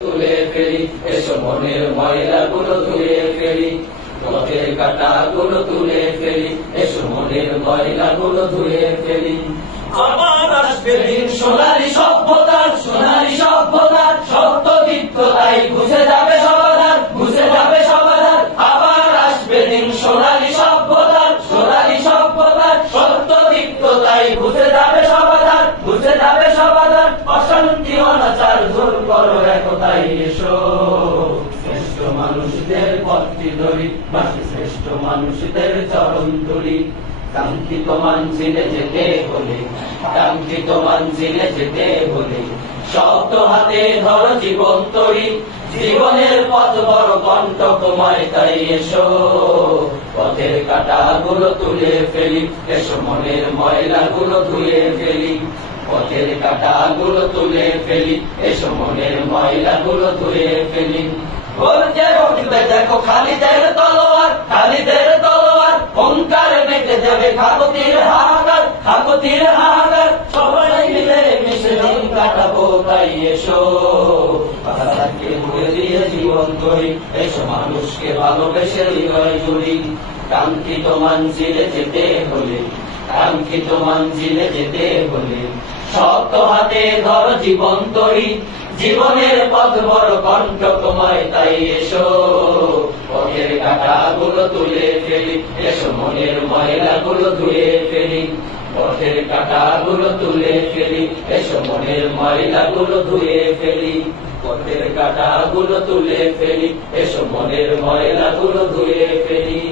তুলে ফেলি, এসো মনের ময়লাগুলো ধুয়ে ফেলি, পথের কাঁটাগুলো তুলে ফেলি, এসো মনের ময়লাগুলো ধুয়ে ফেলি। আবার আসবে দিন সোনালী সভ্যতার, সোনালী সভ্যতার সত্যদীপ্ত তাই বুঝে যাবে সমাধান, বুঝে যাবে সমাধান। আবার আসবে দিন সোনালী সভ্যতার, সোনালী সভ্যতার সত্যদীপ্ত তাই বুঝে যাবে সমাধান, বুঝে যাবে সমাধান। অশান্তি অনাচার দূর করো একতাই এসো, শ্রেষ্ঠ মানুষদের পথটি ধরি, বাকি শ্রেষ্ঠ মানুষদের চরণ ধরি। কাঙ্ক্ষিত মঞ্জিলে যেতে হলে, কাঙ্ক্ষিত মঞ্জিলে যেতে হলে শক্ত হাতে ধরো জীবন তরি, জীবনের পথ বড় কণ্টকময় তাই এসো, পথের কাঁটাগুলো তুলে ফেলি, এসো মনের ময়লাগুলো ধুয়ে ফেলি, পথের কাঁটাগুলো তুলে ফেলি, এসো মনের ময়লাগুলো ধুয়ে ফেলি। বলতে উঠবে দেখো খালিদের তলোয়ার, খালিদের তলোয়ার ওঙ্কার মেটে যাবে খাকতির হাহাকার, খাকতির হাহাকার। সবাই মিলে মিশে দিন কাটাবো তাই এসো, আজাদকে ভুলে দিয়ে জীবন করি, এসো মানুষকে ভালোবেসে হৃদয় জুড়ি। কাঙ্ক্ষিত মঞ্জিলে যেতে হলে, কাঙ্ক্ষিত মঞ্জিলে যেতে হলে শক্ত হাতে ধরো জীবন তরি, জীবনের পথ বড় কণ্টকময় তাই এসো, পথের কাঁটাগুলো তুলে ফেলি, এসো মনের ময়লাগুলো ধুয়ে ফেলি, পথের কাঁটাগুলো তুলে ফেলি, এসো মনের ময়লাগুলো ধুয়ে ফেলি, পথের কাঁটাগুলো তুলে ফেলি, এসো মনের ময়লাগুলো ধুয়ে ফেলি।